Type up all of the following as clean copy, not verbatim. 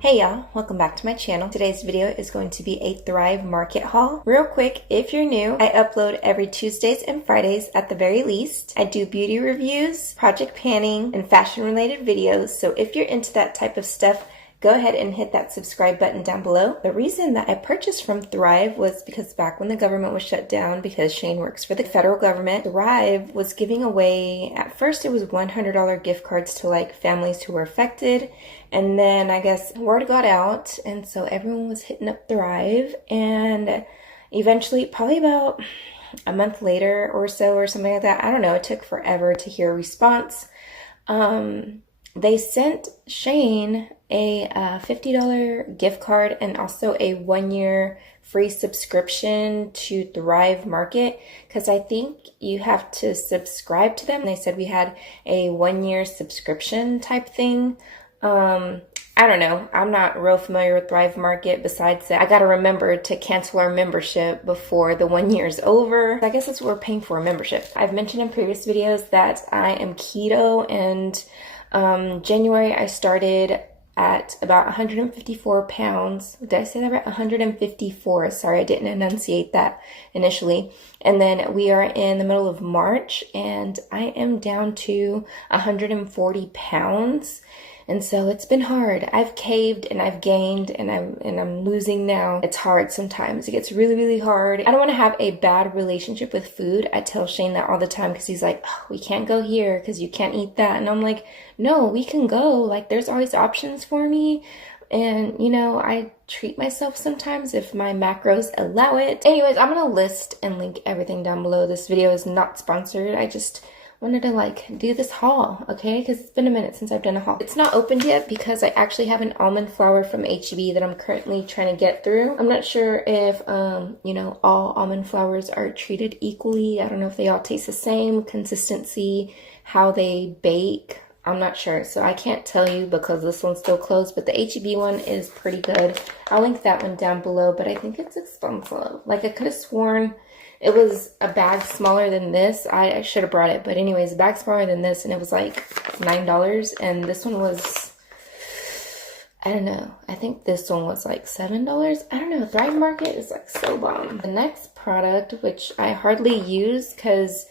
Hey y'all, welcome back to my channel. Today's video is going to be a Thrive Market haul. Real quick, if you're new, I upload every Tuesdays and Fridays at the very least. I do beauty reviews, project panning, and fashion related videos, so if you're into that type of stuff, go ahead and hit that subscribe button down below. The reason that I purchased from Thrive was because back when the government was shut down, because Shane works for the federal government, Thrive was giving away, at first it was $100 gift cards to like families who were affected. And then I guess word got out, and so everyone was hitting up Thrive. And eventually, probably about a month later or so or something like that, I don't know, it took forever to hear a response. They sent Shane a $50 gift card and also a 1-year free subscription to Thrive Market, because I think you have to subscribe to them. They said we had a 1-year subscription type thing. I don't know. I'm not real familiar with Thrive Market. Besides that, I got to remember to cancel our membership before the 1 year is over. I guess that's what we're paying for, a membership. I've mentioned in previous videos that I am keto, and January I started at about 154 pounds. Did I say that right? 154. Sorry, I didn't enunciate that initially. And then we are in the middle of March, and I am down to 140 pounds. And so it's been hard. I've caved and I've gained, and I'm losing now. It's hard sometimes. It gets really, really hard. I don't want to have a bad relationship with food. I tell Shane that all the time because he's like, oh, we can't go here because you can't eat that. And I'm like, no, we can go. Like, there's always options for me. And, you know, I treat myself sometimes if my macros allow it. Anyways, I'm going to list and link everything down below. This video is not sponsored. I just wanted to like do this haul, okay? Because it's been a minute since I've done a haul. It's not opened yet because I actually have an almond flour from HEB that I'm currently trying to get through. I'm not sure if, you know, all almond flours are treated equally. I don't know if they all taste the same, consistency, how they bake. I'm not sure, so I can't tell you because this one's still closed, but the HEB one is pretty good. I'll link that one down below, but I think it's expensive. Like, I could have sworn it was a bag smaller than this. I should have brought it, but anyways, a bag smaller than this, and it was like $9, and this one was, I don't know, I think this one was like $7. I don't know, Thrive Market is like so bomb. The next product, which I hardly use because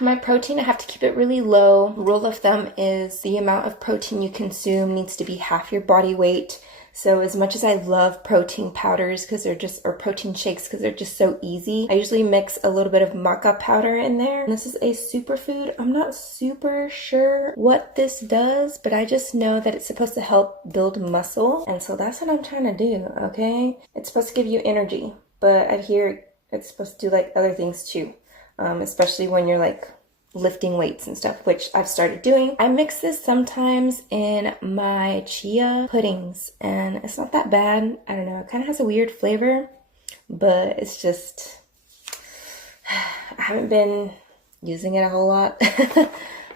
my protein, I have to keep it really low. Rule of thumb is the amount of protein you consume needs to be half your body weight. So as much as I love protein powders because they're just, or protein shakes because they're just so easy, I usually mix a little bit of Maca powder in there. And this is a superfood. I'm not super sure what this does, but I just know that it's supposed to help build muscle. And so that's what I'm trying to do, okay? It's supposed to give you energy, but I hear it's supposed to do like other things too, especially when you're like lifting weights and stuff, which I've started doing. I mix this sometimes in my chia puddings, and it's not that bad. I don't know, it kind of has a weird flavor, but it's just, I haven't been using it a whole lot.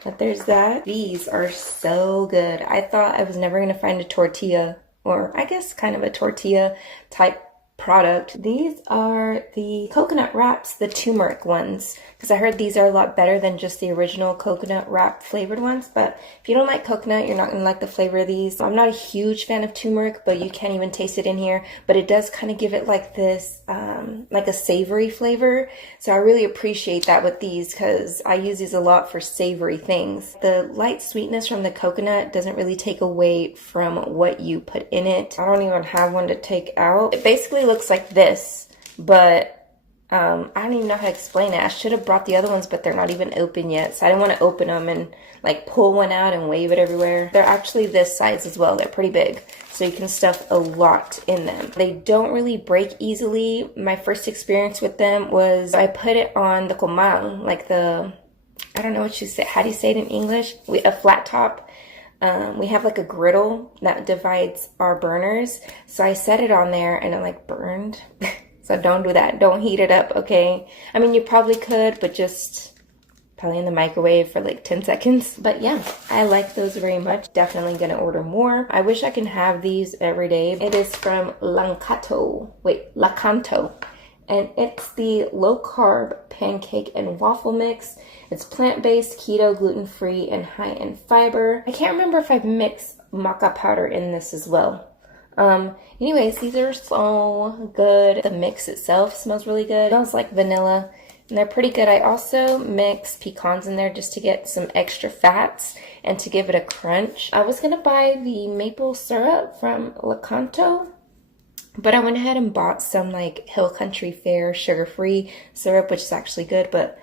But there's that. These are so good. I thought I was never going to find a tortilla, or I guess kind of a tortilla type product. These are the coconut wraps, the turmeric ones, because I heard these are a lot better than just the original coconut wrap flavored ones. But if you don't like coconut, you're not gonna like the flavor of these. I'm not a huge fan of turmeric, but you can't even taste it in here, but it does kind of give it like this like a savory flavor. So I really appreciate that with these because I use these a lot for savory things. The light sweetness from the coconut doesn't really take away from what you put in it. I don't even have one to take out. It basically looks like this, but I don't even know how to explain it. I should have brought the other ones, but they're not even open yet, so I didn't want to open them and like pull one out and wave it everywhere. They're actually this size as well. They're pretty big, so you can stuff a lot in them. They don't really break easily. My first experience with them was I put it on the comal, like the, I don't know what you say, how do you say it in English? A flat top. We have like a griddle that divides our burners, so I set it on there and it like burned. So don't do that. Don't heat it up, okay? I mean, you probably could, but just probably in the microwave for like 10 seconds. But yeah, I like those very much. Definitely gonna order more. I wish I can have these every day. It is from Lakanto. And it's the low carb pancake and waffle mix. It's plant-based, keto, gluten-free, and high in fiber. I can't remember if I've mixed maca powder in this as well. Anyways, these are so good. The mix itself smells really good. It smells like vanilla, and they're pretty good. I also mix pecans in there just to get some extra fats and to give it a crunch. I was gonna buy the maple syrup from Lakanto, but I went ahead and bought some like Hill Country Fare sugar-free syrup, which is actually good, but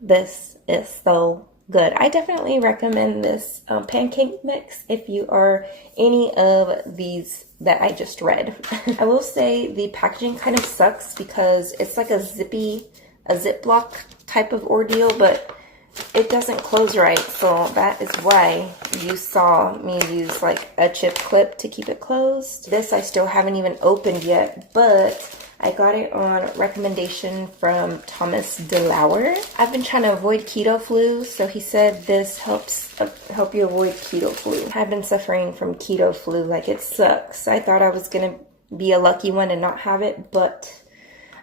this is so good. I definitely recommend this pancake mix if you are any of these that I just read. I will say the packaging kind of sucks because it's like a Ziploc type of ordeal, but it doesn't close right, so that is why you saw me use like a chip clip to keep it closed. This I still haven't even opened yet, but I got it on recommendation from Thomas DeLauer. I've been trying to avoid keto flu, so he said this helps help you avoid keto flu. I've been suffering from keto flu, like it sucks. I thought I was gonna be a lucky one and not have it, but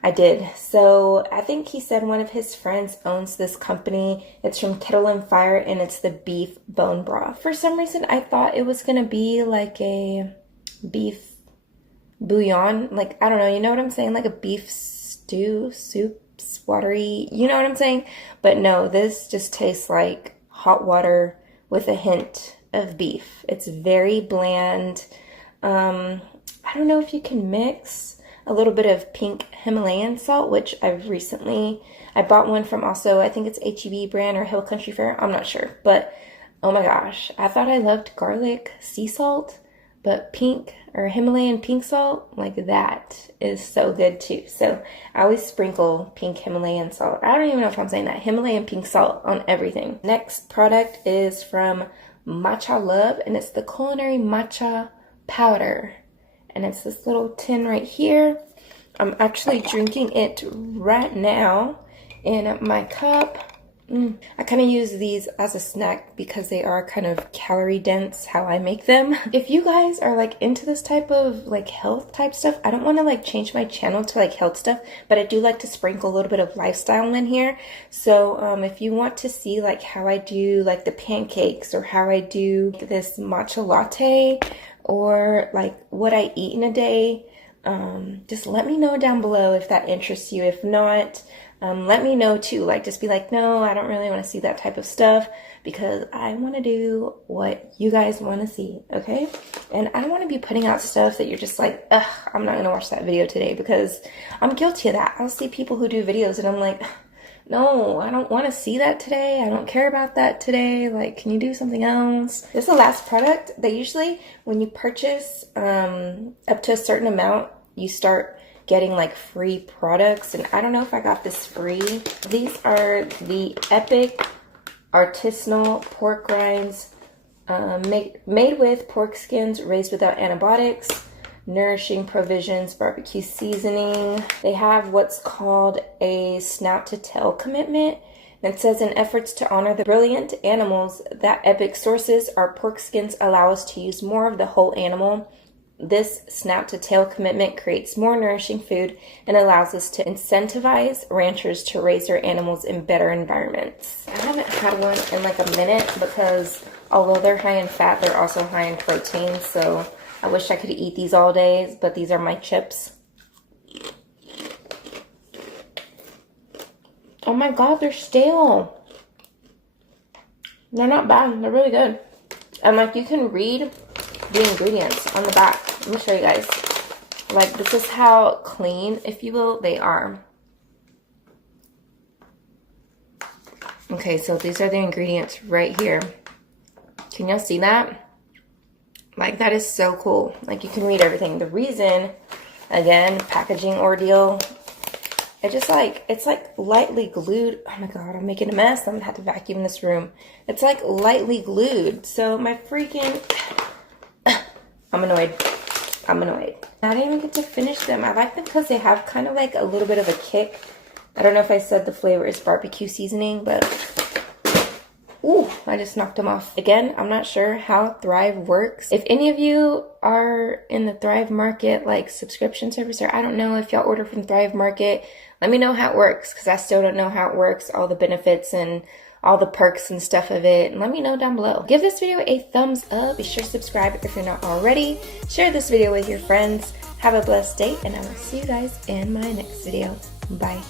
I did. So I think he said one of his friends owns this company. It's from Kettle and Fire, and it's the beef bone broth. For some reason, I thought it was gonna be like a beef bouillon, like, I don't know, you know what I'm saying? Like a beef stew, soup, watery, you know what I'm saying? But no, this just tastes like hot water with a hint of beef. It's very bland. I don't know if you can mix a little bit of pink Himalayan salt, which I bought one from also, I think it's HEB brand or Hill Country Fare, I'm not sure. But oh my gosh, I thought I loved garlic sea salt, but pink or Himalayan pink salt, like that is so good too. So I always sprinkle pink Himalayan salt. I don't even know if I'm saying that. Himalayan pink salt on everything. Next product is from Matcha Love, and it's the Culinary Matcha Powder. And it's this little tin right here. I'm actually drinking it right now in my cup. I kind of use these as a snack because they are kind of calorie dense how I make them. If you guys are like into this type of like health type stuff, I don't want to like change my channel to like health stuff, but I do like to sprinkle a little bit of lifestyle in here. So if you want to see like how I do like the pancakes or how I do this matcha latte or like what I eat in a day, just let me know down below if that interests you. If not, let me know too. Like, just be like, no, I don't really want to see that type of stuff because I want to do what you guys want to see, okay? And I don't want to be putting out stuff that you're just like, ugh, I'm not going to watch that video today, because I'm guilty of that. I'll see people who do videos and I'm like, no, I don't want to see that today. I don't care about that today. Like, can you do something else? This is the last product. They usually, when you purchase up to a certain amount, you start getting like free products, and I don't know if I got this free. These are the Epic Artisanal pork rinds, made with pork skins raised without antibiotics, nourishing provisions, barbecue seasoning. They have what's called a snout to tail commitment. It says, in efforts to honor the brilliant animals that Epic sources, our pork skins allow us to use more of the whole animal. This snout to tail commitment creates more nourishing food and allows us to incentivize ranchers to raise their animals in better environments. I haven't had one in like a minute because although they're high in fat, they're also high in protein. So I wish I could eat these all day, but these are my chips. Oh my God, they're stale. They're not bad. They're really good. And like, you can read the ingredients on the back. Let me show you guys. Like, this is how clean, if you will, they are. Okay, so these are the ingredients right here. Can y'all see that? Like, that is so cool. Like, you can read everything. The reason, again, packaging ordeal, it just like, it's like lightly glued. Oh my God, I'm making a mess. I'm gonna have to vacuum this room. It's like lightly glued. So my freaking, I'm annoyed. I'm annoyed. I didn't even get to finish them. I like them because they have kind of like a little bit of a kick. I don't know if I said the flavor is barbecue seasoning, but Ooh, I just knocked them off. Again, I'm not sure how Thrive works. If any of you are in the Thrive Market like subscription service, or I don't know if y'all order from Thrive Market, let me know how it works, because I still don't know how it works, all the benefits and all the perks and stuff of it, and let me know down below. Give this video a thumbs up. Be sure to subscribe if you're not already. Share this video with your friends. Have a blessed day, and I will see you guys in my next video. Bye.